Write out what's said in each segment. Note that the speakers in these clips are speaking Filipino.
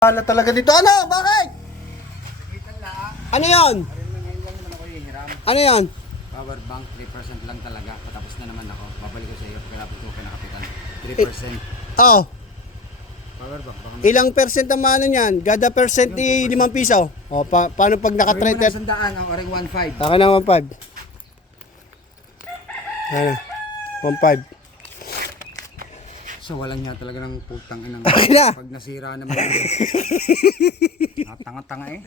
Wala talaga dito. Ano? Bakit? Ano yan? Ano yan? Power bank, 3% lang talaga. Patapos na naman ako. Babalik ko sa iyo. Kailangan ko kinakapitan. 3%. Oh, Power bank. Baka ilang percent ang ano niyan? Gada percent i 5 piso. O, paano pag naka-treated? sandaan ang oring 1.5. Saka na 1.5. Ano? 1.5. So walang niya talaga ng putang inang. Okay na. Pag nasira naman. Tanga-tanga eh.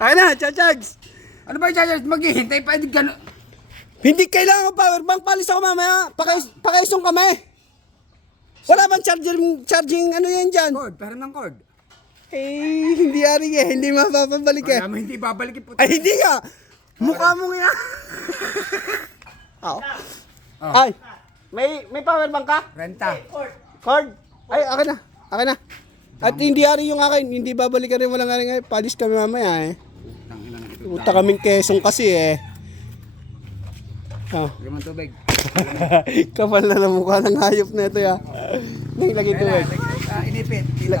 Okay na, charge. Ano ba yung maghihintay pa? Hindi gano'n. Hindi kailangan power bank. Palis ako mamaya. Pakaisong kami. Wala bang charging ano yan dyan? Cord, pero ng cord. Eh, hindi ari eh. Hindi mapapabalik eh. Kaya mo hindi babalik yung Ay, hindi nga. Mukha mo nga. Oh. Oh. Ay, may power bank ka? Renta. Cord? Ay, akin na. Akin na. At hindi ari yung akin. Hindi babalik ka rin. Walang ari nga. Palis kami mamaya eh. Putang ina ng ito. Uta kaming Quezon kasi eh. Oh. Limang tubig. Kapal na lang mukha ng hayop na ito ya. Nailagay ito eh. Inipit. Dito.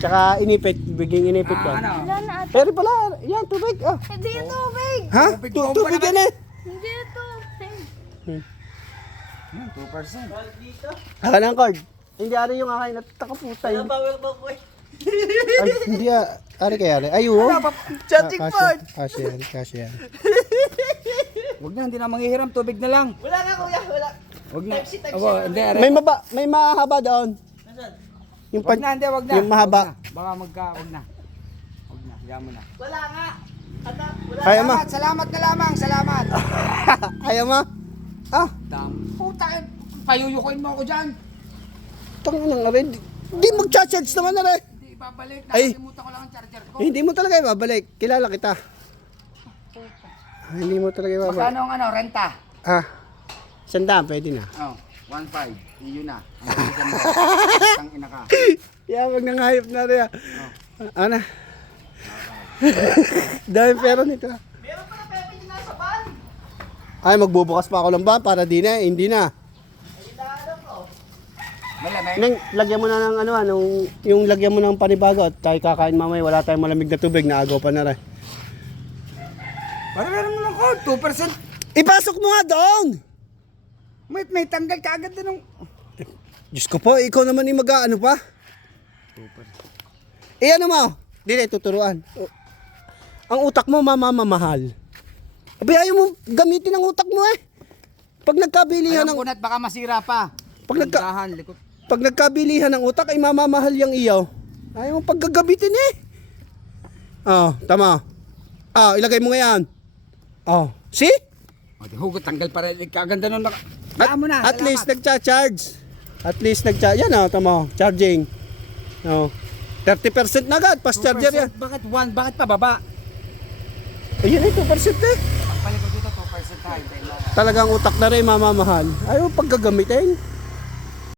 Tsaka inipit. Biging inipit ko. Ano? Wala na ate. Pero pala, yan, tubig. Ah. Hindi yung tubig. Ha? Tubig, Tubig yan eh. Hindi yung tubig. Yan, 2%. Akin ang cord. Hindi ari yung akin. Natakaputa yun. Ay, hindi ari kaya ari. Ay, oo. Chatting cord. Kasi yan. Huwag na, hindi na manghihiram. Tubig na lang. Wala nga kuya, wala. Huwag na. Abo, hindi, are. May mahaba doon. Yung Huwag na, hindi, huwag na. Yung mahaba. Huwag na. Baka huwag na. Huwag na, hiya mo na. Wala nga. Anak, wala. Ayaw mo. Salamat na lamang, salamat. Ayaw mo. Ah, Puta, payuyukuin mo ako dyan. tangin ng aray. Hindi mag-charge naman na rin. Hindi ibabalik, Ay. nakalimutan ko lang ang charger ko. Hindi mo talaga ibabalik. Kilala kita. Hindi mo talaga ibabalik. Magkano ang ano, renta? Ah, 100 pwede na. Oh, 1.5. Yun na. Ang ina ka. Yeah, wag nang hayop na rin. Ano? Dami pera nito. Meron pa na pepe din nasa van. Ay, magbubukas pa ako ng van para di na, hindi na. Ay, inaano ko. Malamig. Nang lagyan mo na ng ano, yung lagyan mo ng panibago at tayo kakain mamaya, wala tayong malamig na tubig, naagaw pa na rin. Para meron mo lang ko, 2%. Ipasok mo nga doon! May tanggal ka agad din ng... Diyos ko po, ikaw naman yung mag-ano pa? 2%. Eh ano mo? Dili, tuturuan. Ang utak mo mamamahal. Abay, ayaw mo gamitin ang utak mo eh. Pag nagkabilihan Alam ng ko na't baka masira pa. Likot. pag nagkabilihan ng utak ay mamamahal yung iyaw. Ayaw mo paggagabitin eh. Oh, tama. Ah, ilagay mo ngayon. Oh, see? O, di hugot, tanggal para kaganda nun. At least nagcha-charge. At least nagcha... Yan oh, tama. Charging. Oh. 30% na agad. Fast charger yan. Bakit 1? Bakit pa baba? Ayun eh, 2% eh. Pagpalit ko dito, 2% tayo. Talagang utak na rin mamamahal. Ayaw paggagamitin.